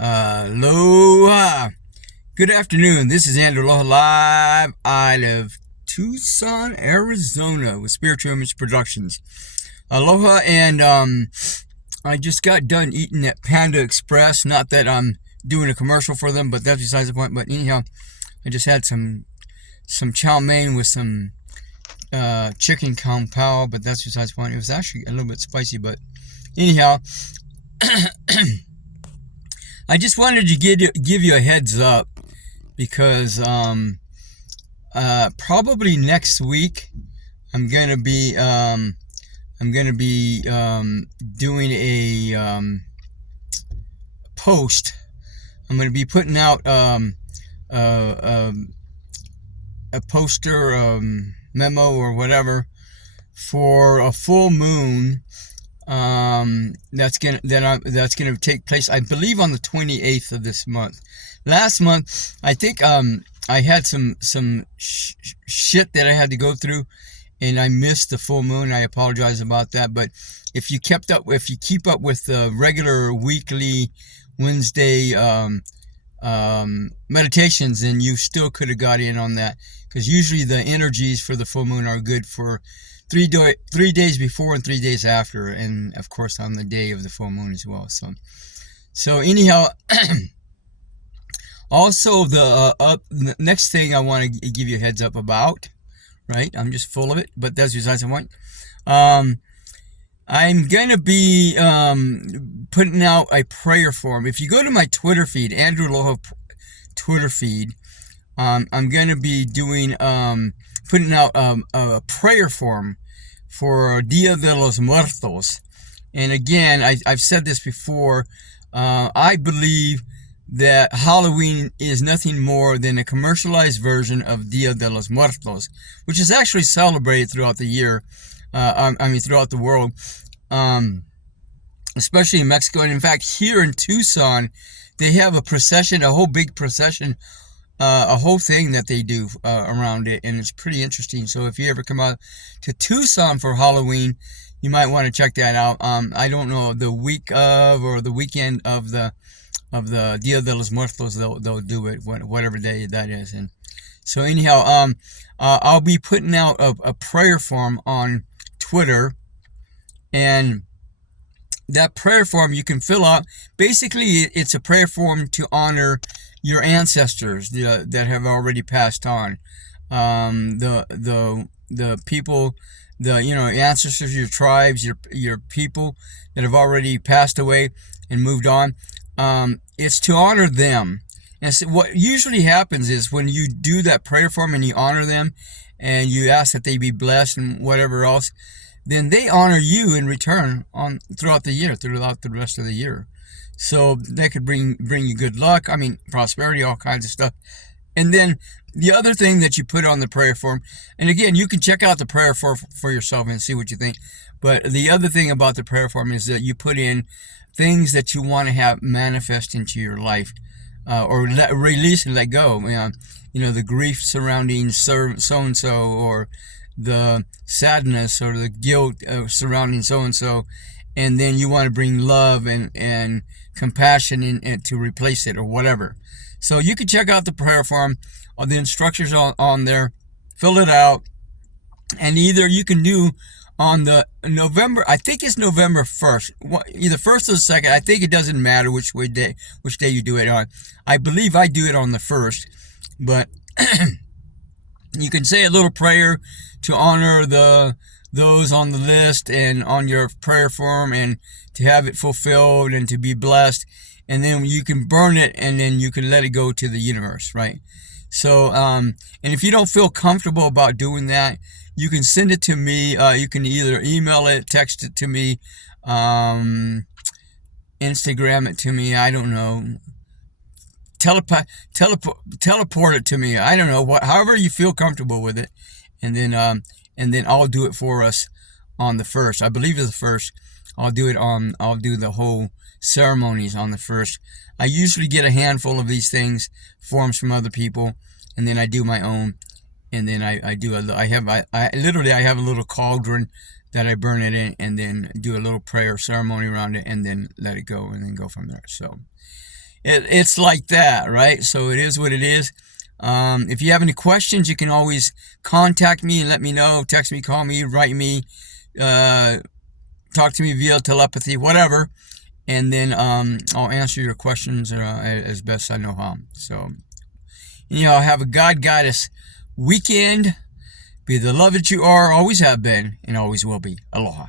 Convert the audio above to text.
Aloha. Good afternoon. This is Andrew Aloha live out of Tucson, Arizona with Spiritual Image Productions. Aloha, and I just got done eating at Panda Express. Not that I'm doing a commercial for them, but that's besides the point. But anyhow, I just had some chow mein with some chicken kung pao, but that's besides the point. It was actually a little bit spicy, but anyhow. I just wanted to give you a heads up because probably next week I'm gonna be doing a post. I'm gonna be putting out a poster, memo or whatever for a full moon. That's gonna take place, I believe, on the 28th of this month. Last month, I think I had some shit that I had to go through, and I missed the full moon. I apologize about that. But if you keep up with the regular weekly Wednesday meditations, then you still could have got in on that, because usually the energies for the full moon are good for 3 days before and 3 days after, and of course on the day of the full moon as well. So anyhow, also the next thing I want to give you a heads up about, right? I'm just full of it, but that's besides the point. I'm gonna be putting out a prayer form. If you go to my Twitter feed, Andrew Aloha Twitter feed, I'm gonna be doing putting out a prayer form for Dia de los Muertos. And again, I've said this before, I believe that Halloween is nothing more than a commercialized version of Dia de los Muertos, which is actually celebrated throughout the year, throughout the world, especially in Mexico. And in fact, here in Tucson, they have a procession, a whole big procession, a whole thing that they do around it, and it's pretty interesting. So if you ever come out to Tucson for Halloween, you might want to check that out. I don't know, the week of or the weekend of the Dia de los Muertos, they'll do it, whatever day that is. And so anyhow, I'll be putting out a prayer form on Twitter, and that prayer form you can fill out. Basically, it's a prayer form to honor your ancestors that have already passed on, the people, ancestors, your tribes, your people that have already passed away and moved on. It's to honor them. And so what usually happens is when you do that prayer form and you honor them and you ask that they be blessed and whatever else, then they honor you in return throughout the rest of the year. So that could bring you good luck, prosperity, all kinds of stuff. And then the other thing that you put on the prayer form, and again, you can check out the prayer form for yourself and see what you think. But the other thing about the prayer form is that you put in things that you want to have manifest into your life, or release and let go. The grief surrounding so-and-so, or the sadness or the guilt surrounding so-and-so. And then you want to bring love and compassion in to replace it, or whatever. So you can check out the prayer form, or the instructions on there, fill it out, and either you can do on the November, I think it's November 1st, either 1st or the 2nd. I think it doesn't matter which day you do it on. I believe I do it on the 1st, but you can say a little prayer to honor those on the list and on your prayer form, and to have it fulfilled and to be blessed. And then you can burn it, and then you can let it go to the universe, right? So, and if you don't feel comfortable about doing that, you can send it to me. You can either email it, text it to me, Instagram it to me, I don't know, teleport it to me, I don't know, however you feel comfortable with it. And then I'll do it for us on the 1st. I believe it's the 1st. I'll do the whole ceremonies on the 1st. I usually get a handful of these forms from other people, and then I do my own. And then I have a little cauldron that I burn it in, and then do a little prayer ceremony around it, and then let it go, and then go from there. So it's like that, right? So it is what it is. If you have any questions, you can always contact me and let me know. Text me, call me, write me, talk to me via telepathy, whatever. And then I'll answer your questions as best I know how. So, have a God Goddess weekend. Be the love that you are, always have been, and always will be. Aloha.